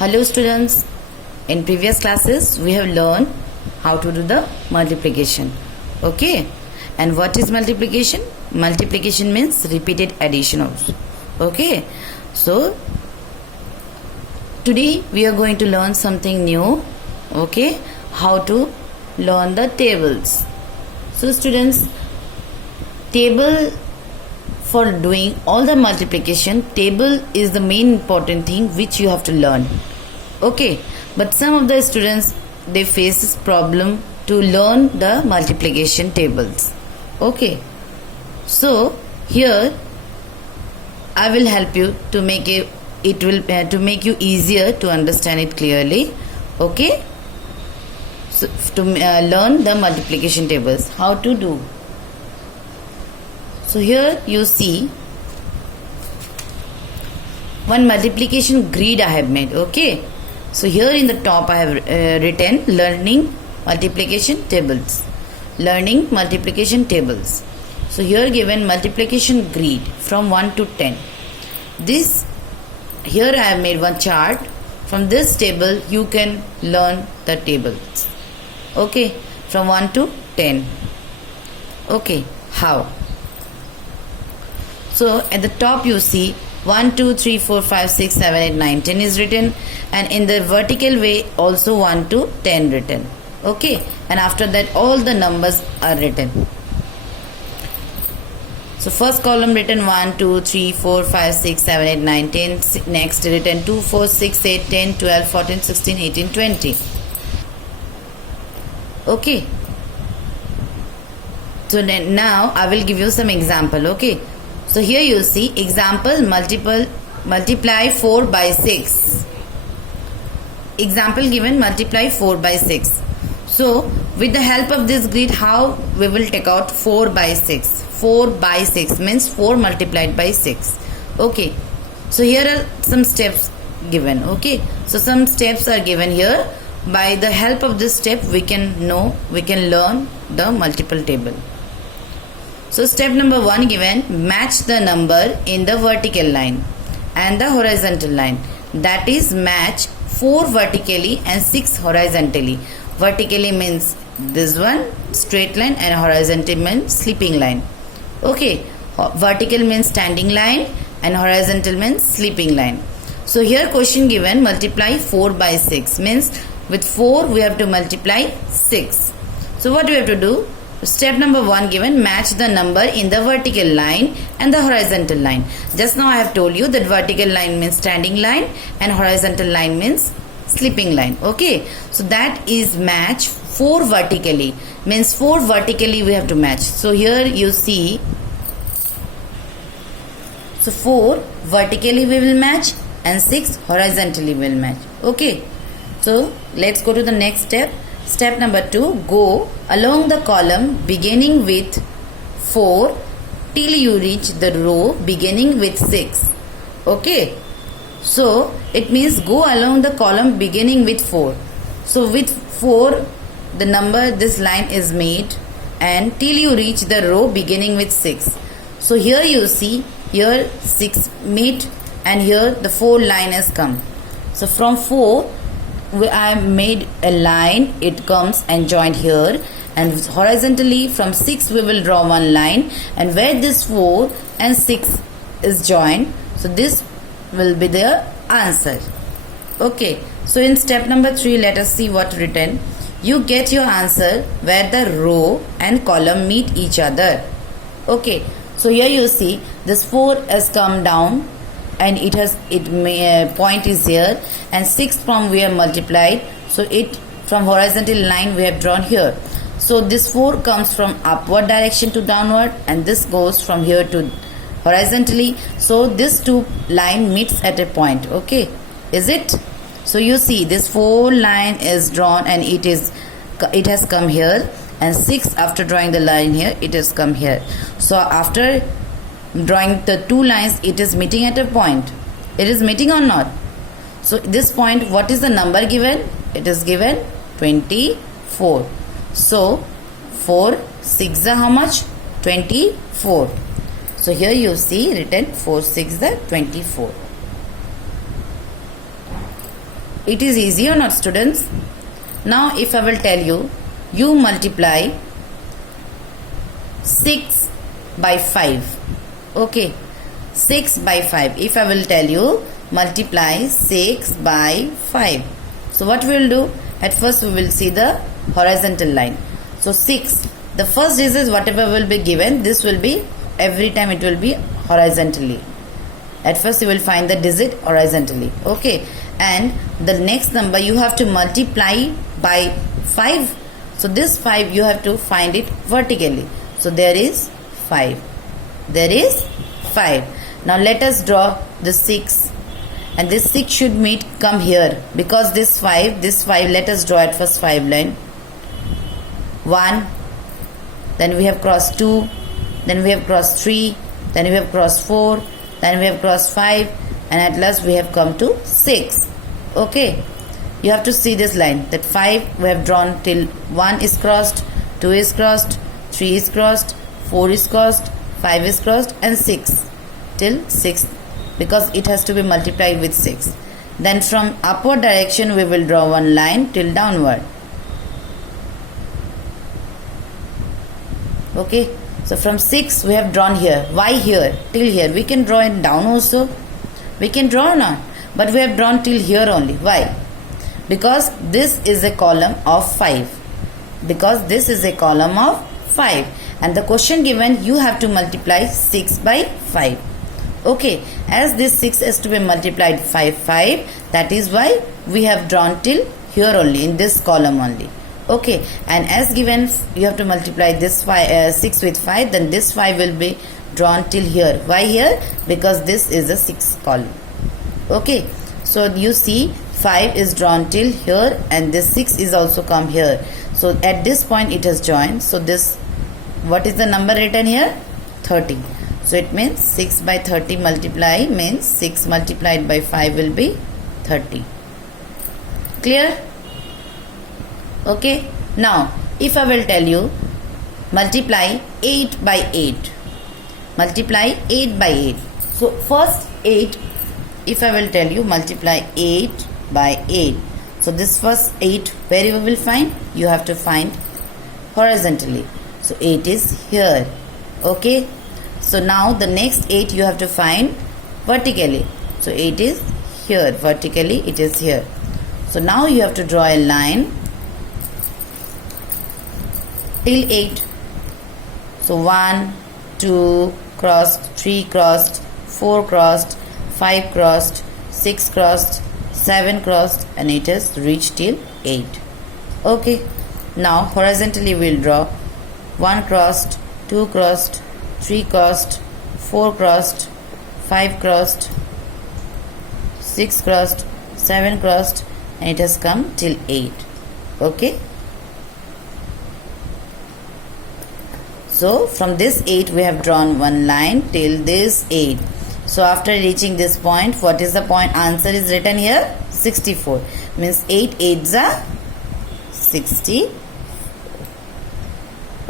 Hello students, in previous classes we have learned how to do the multiplication. Okay, and what is multiplication? Multiplication means repeated addition also. Okay, so today we are going to learn something new. Okay, how to learn the tables. So students, table for doing all the multiplication, table is the main important thing which you have to learn. Okay, but some of the students, they face this problem to learn the multiplication tables. Okay, so here I will help you to make it will to make you easier to understand it clearly. Okay, so to learn the multiplication tables, how to do. So here you see one multiplication grid I have made. Okay, so here in the top I have written learning multiplication tables. Learning multiplication tables. So here given multiplication grid from 1 to 10. This here I have made one chart. From this table you can learn the tables. Okay, from 1 to 10. Okay, how? So at the top you see 1, 2, 3, 4, 5, 6, 7, 8, 9, 10 is written, and in the vertical way also 1 to 10 written. Okay, and after that all the numbers are written. So first column written 1, 2, 3, 4, 5, 6, 7, 8, 9, 10. Next written 2, 4, 6, 8, 10, 12, 14, 16, 18, 20. Okay. So then now I will give you some example. Okay. So here you see example multiply 4 by 6. Example given multiply 4 by 6. So with the help of this grid, how we will take out 4 by 6. 4 by 6 means 4 multiplied by 6. Okay. So here are some steps given. Okay. So some steps are given here. By the help of this step we can learn the multiple table. So step number 1 given, match the number in the vertical line and the horizontal line. That is match 4 vertically and 6 horizontally. Vertically means this one straight line and horizontal means sleeping line. Okay, vertical means standing line and horizontal means sleeping line. So here question given multiply 4 by 6 means with 4 we have to multiply 6. So what do we have to do? Step number 1 given, match the number in the vertical line and the horizontal line. Just now I have told you that vertical line means standing line and horizontal line means sleeping line. Okay, so that is match 4 vertically, means 4 vertically we have to match. So here you see, so 4 vertically we will match and 6 horizontally we will match. Okay, so let's go to the next step. Step number 2, go along the column beginning with 4 till you reach the row beginning with 6. Okay, so it means go along the column beginning with 4. So with 4 the number, this line is made, and till you reach the row beginning with 6. So here you see, here 6 meet and here the 4 line has come. So from 4 I made a line, it comes and joined here, and horizontally from 6 we will draw one line, and where this 4 and 6 is joined, so this will be the answer. Okay, so in step number 3 let us see what written. You get your answer where the row and column meet each other. Okay, so here you see this 4 has come down and point is here, and 6 from we have multiplied, so it from horizontal line we have drawn here. So this 4 comes from upward direction to downward, and this goes from here to horizontally. So this 2 line meets at a point. Okay, is it? So you see this 4 line is drawn and it has come here, and 6 after drawing the line here it has come here. So after drawing the 2 lines, it is meeting at a point. It is meeting or not? So this point, what is the number given? It is given 24. So 4 6 are how much? 24. So here you see written 4 6 the 24. It is easy or not, students? Now if I will tell you, you multiply 6 by 5. Okay, 6 by 5. If I will tell you, multiply 6 by 5. So what we will do? At first we will see the horizontal line. So 6. The first digit whatever will be given, this will be, every time it will be horizontally. At first you will find the digit horizontally. Okay. And the next number you have to multiply by 5. So this 5 you have to find it vertically. So there is 5. There is 5. Now let us draw the 6. And this 6 should come here. Because this 5, let us draw at first 5 line. 1. Then we have crossed 2. Then we have crossed 3. Then we have crossed 4. Then we have crossed 5. And at last we have come to 6. Okay. You have to see this line. That 5 we have drawn till 1 is crossed. 2 is crossed. 3 is crossed. 4 is crossed. 5 is crossed. And 6. Till 6. Because it has to be multiplied with 6. Then from upward direction we will draw one line till downward. Okay. So from 6 we have drawn here. Why here? Till here. We can draw it down also. We can draw now. But we have drawn till here only. Why? Because this is a column of 5. Because this is a column of 5. And the question given, you have to multiply 6 by 5. Okay. As this 6 has to be multiplied 5. That is why we have drawn till here only. In this column only. Okay, and as given you have to multiply this 6 with 5, then this 5 will be drawn till here. Why here? Because this is a 6th column. Okay, so you see 5 is drawn till here and this 6 is also come here. So at this point it has joined. So this, what is the number written here? 30. So it means 6 by 30 multiply means 6 multiplied by 5 will be 30. Clear? Okay. Now, if I will tell you, multiply 8 by 8. Multiply 8 by 8. So, first 8, if I will tell you, multiply 8 by 8. So, this first 8, where you will find? You have to find horizontally. So, 8 is here. Okay. So, now the next 8 you have to find vertically. So, 8 is here. Vertically, it is here. So, now you have to draw a line till 8. So 1, 2 crossed, 3 crossed, 4 crossed, 5 crossed, 6 crossed, 7 crossed, and it has reached till 8. Okay. Now horizontally we will draw 1 crossed, 2 crossed, 3 crossed, 4 crossed, 5 crossed, 6 crossed, 7 crossed, and it has come till 8. Okay. So from this 8 we have drawn one line till this 8. So after reaching this point, what is the point? Answer is written here 64. Means 8 8s are 60.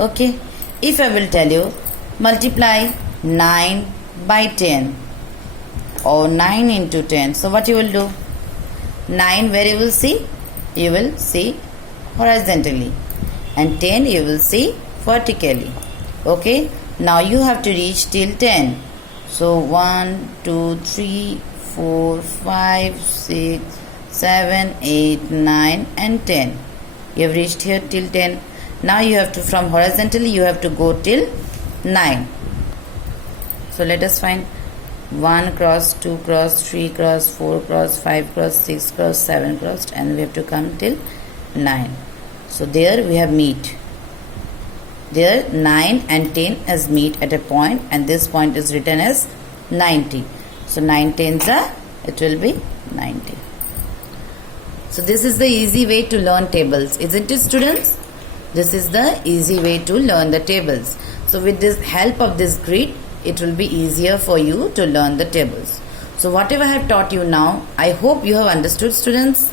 Okay. If I will tell you, multiply 9 by 10 or 9 into 10. So what you will do? 9 where you will see? You will see horizontally. And 10 you will see vertically. Okay, now you have to reach till 10. So 1, 2, 3, 4, 5, 6, 7, 8, 9 and 10. You have reached here till 10. Now you have to, from horizontally you have to go till 9. So let us find 1 cross, 2 cross, 3 cross, 4 cross, 5 cross, 6 cross, 7 crossed, and we have to come till 9. So there we have meet. There 9 and 10 as meet at a point, and this point is written as 90. So 9 tens are, it will be 90. So this is the easy way to learn tables, isn't it, students? This is the easy way to learn the tables. So with this help of this grid, it will be easier for you to learn the tables. So whatever I have taught you now, I hope you have understood, students.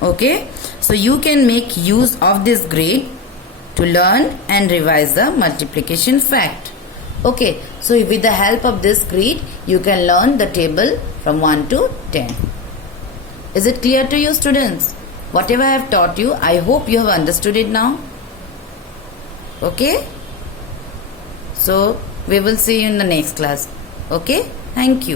Okay, so you can make use of this grid to learn and revise the multiplication fact. Okay, so with the help of this grid, you can learn the table from 1 to 10. Is it clear to you, students? Whatever I have taught you, I hope you have understood it now. Okay? So, we will see you in the next class. Okay? Thank you.